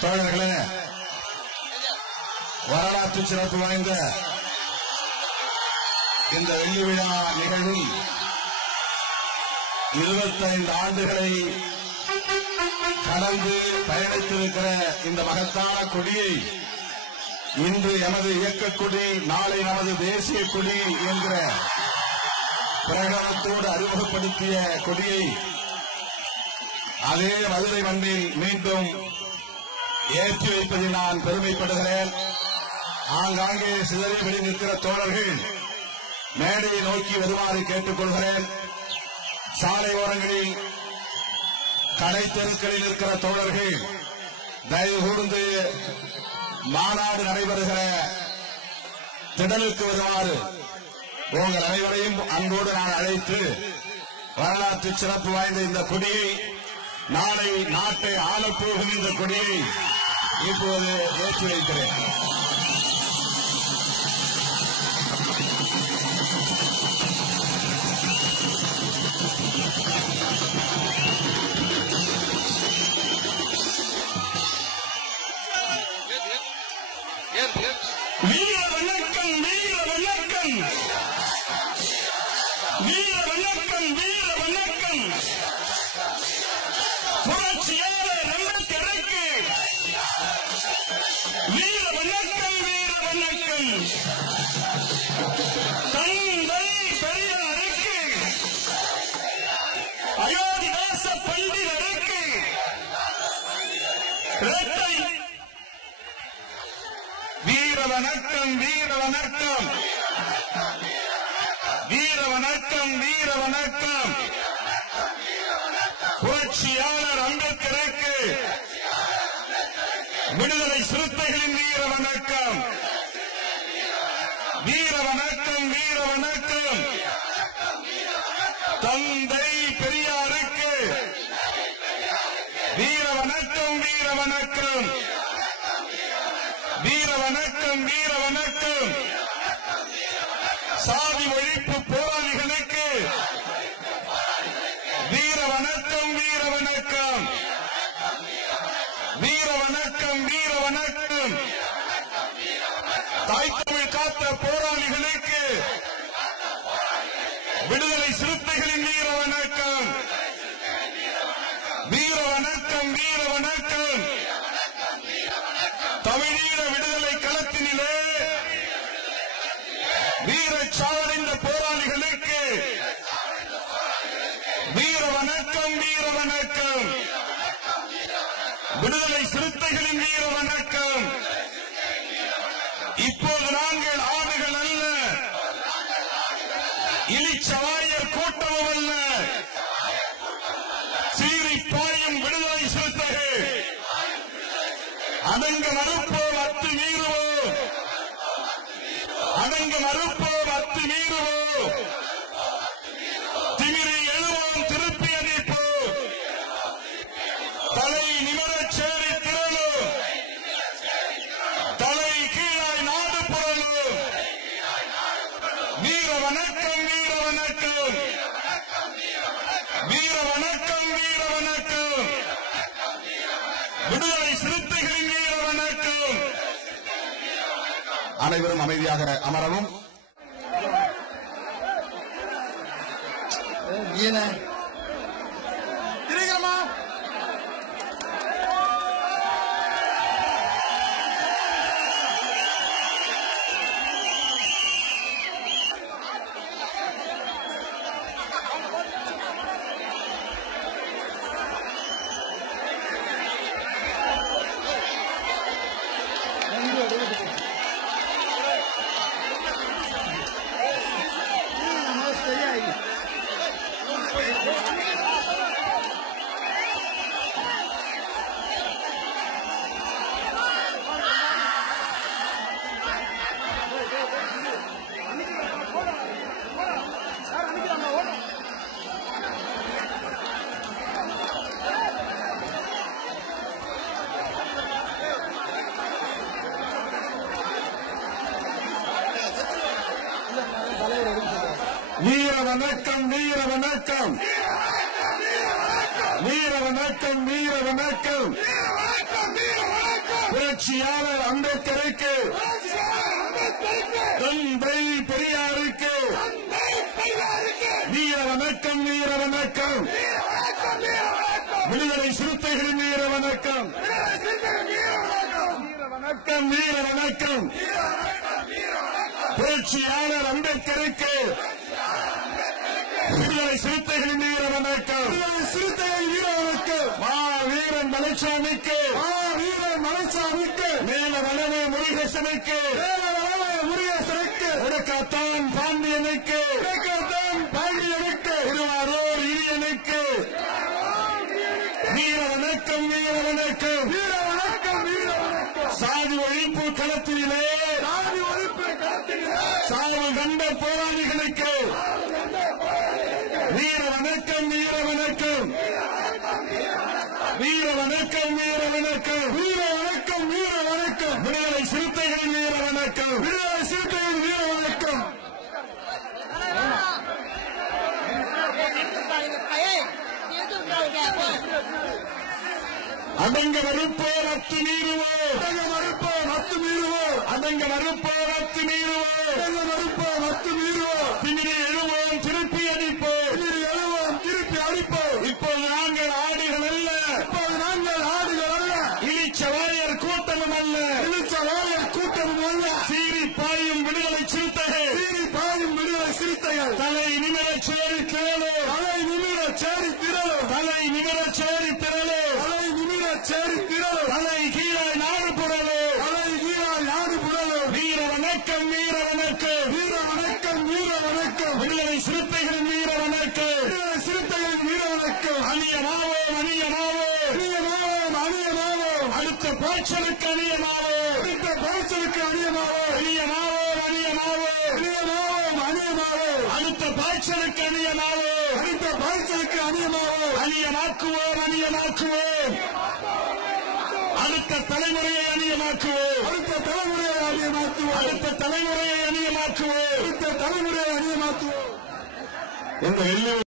தோழர்களே வரலாற்று சிறப்பு வாய்ந்த இந்த வெள்ளி விழா நிகழ்வில் இருபத்தைந்து ஆண்டுகளை கடந்து பயணித்திருக்கிற இந்த மகத்தான கொடியை இன்று எமது இயக்கக் கொடி நாளை நமது தேசிய கொடி என்கிற பிரகடனத்தோடு அறிமுகப்படுத்திய கொடியை அதே மதுரை மண்ணில் மீண்டும் ஏற்றி வைப்பதில் நான் பெருமைப்படுகிறேன். ஆங்காங்கே சிதறிபடி நிற்கிற தோழர்கள் மேடையை நோக்கி வருமாறு கேட்டுக்கொள்கிறேன். சாலை ஓரங்களில் கடை தெருக்களில் இருக்கிற தோழர்கள் தயவு கூர்ந்து மாநாடு நடைபெறுகிற திடலுக்கு வருமாறு உங்கள் அனைவரையும் அன்போடு நான் அழைத்து வரலாற்று சிறப்பு வாய்ந்த இந்த கொடியை நாளை நாட்டை ஆளப்போகும் இந்த கொடியை இப்போது ஏற்றி வணக்கம் வீர வணக்கம். வீர வணக்கம் வீர வணக்கம். புரட்சியாளர் அம்பேத்கருக்கு விடுதலை சிறுத்தைகளின் வீர வணக்கம். வீர வணக்கம் வீர வணக்கம். தந்தை பெரியாருக்கு வீர வணக்கம் வீர வணக்கம். வணக்கம் வீர வணக்கம். சாதி ஒழிப்பு போராளிகளுக்கு வீர வணக்கம் வீர வணக்கம். வீர வணக்கம் வீர வணக்கம். தாய் தமிழ் காத்த போராளிகளுக்கு விடுதலை சிறுத்தைகளின் வீர வணக்கம். வீர வணக்கம் வீர வணக்கம். தமிழீழ விடுதலை சார்ந்த போராளிகளுக்கு வீர வணக்கம் வீர வணக்கம். விடுதலை சிறுத்தைகளின் வீர வணக்கம். இப்போது நாங்கள் ஆடுகள் அல்ல இலிச்சவ வணக்கம் வீர வணக்கம். வீர வணக்கம் வீர வணக்கம். விடுதலை சிறுத்தைகளின் வீர வணக்கம். அனைவரும் அமைதியாக அமரவும். என்ன வீர வணக்கம் வீர வணக்கம் வீர வணக்கம் வீர வணக்கம் புரட்சியாளர் அம்பேத்கருக்கு. தந்தை பெரியாருக்கு. வீர வணக்கம் வீர வணக்கம் விடுதலை சிறுத்தைகளின் வீர வணக்கம் வணக்கம் வீர வணக்கம் புரட்சியாளர் அம்பேத்கருக்கு. விடுதலை சிறுத்தைகளின் வீர வணக்கம். விடுதலை சிறுத்தைகள் வீர வணக்கம். மா வீரன் மலைச்சாமிக்கு. மா வீரன் மலைச்சாமிக்கு. மேல வளவே முருகேசனுக்கு. மேல வளவே முருகேசனுக்கு. ஒடுக்கத்தான் பாண்டியனுக்கு. ஒடுக்கத்தான் பாண்டியனுக்கு. திருவாரூர் இரியனுக்கு வீர வணக்கம் வீர வணக்கம். வீர வணக்கம் வீர வணக்கம். சாதி ஒழிப்பு களத்திலே. சாதி ஒழிப்பு களத்திலே. சாவு கண்ட போராளிகளுக்கு. வணக்கம் வீர வணக்கம். வீர வணக்கம் வீர வணக்கம். வீர வணக்கம் வீர வணக்கம். விடுதலை சிறுத்தைகளின் வீர வணக்கம். விடுதலை சிறுத்தைகளின் வீர வணக்கம். அடங்க மறுப்போர் அத்துமீறுவோர் அடங்க மறுப்போர் அத்துமீறுவோர் அடங்க மறுப்போர் அத்துமீறுவோர் அடங்க மறுப்போர் அத்துமீறுவோர் பின்னே எழுவோம் திருப்பி அடிப்போம். அடிப்போம் இப்போது நாங்கள் ஆடுகள் அல்ல. இப்போது நாங்கள் ஆடுகள் அல்ல. இழிச்ச வாரியர் கூட்டமும் அல்ல. இழிச்ச வாரியர் கூட்டமும் அல்ல. சீறி பாயும் விடுதலை சிறுத்தைகள். சீறி பாயும் விடுதலை சிறுத்தைகள். தலை நிமிர சேரி திரளோ. தலை நிமிர சேரி திரளோ. தலை நிமிர சேரி திரளோ. தலை நிமிர சேரி திரளோ. தலை கீழே நாடு புரளோ. தலை கீழே நாடு புரளோ. வீர வணக்கம் வீர வணக்கம். வீர வணக்கம் வீர வணக்கம். விடுதலை சிறுத்தைகளின் வீர வணக்கம். விடுதலை வணக்கம் அணியமாவோம் அணியமாவோம் அணியமாவோம் அணியமாவோம் அடுத்த பாய்ச்சலுக்கு அணியமாவோம் அடுத்த பாய்ச்சலுக்கு அணியமாவோம் அணியமாவோம் அணியமாவோம் அணியமாவோம் அணியமாவோம் அடுத்த பாய்ச்சலுக்கு அணியமாவோம் அடுத்த பாய்ச்சலுக்கு அணியமாவோம் அணியமாக்குவோம் அணியமாக்குவோம். அடுத்த தலைமுறையை அணியமாக்குவோம். அடுத்த தலைமுறையை அணியமாக்குவோம். அடுத்த தலைமுறையை அணியமாக்குவோம். அடுத்த தலைமுறையை அணியமாக்குவோம். இந்த வெள்ளி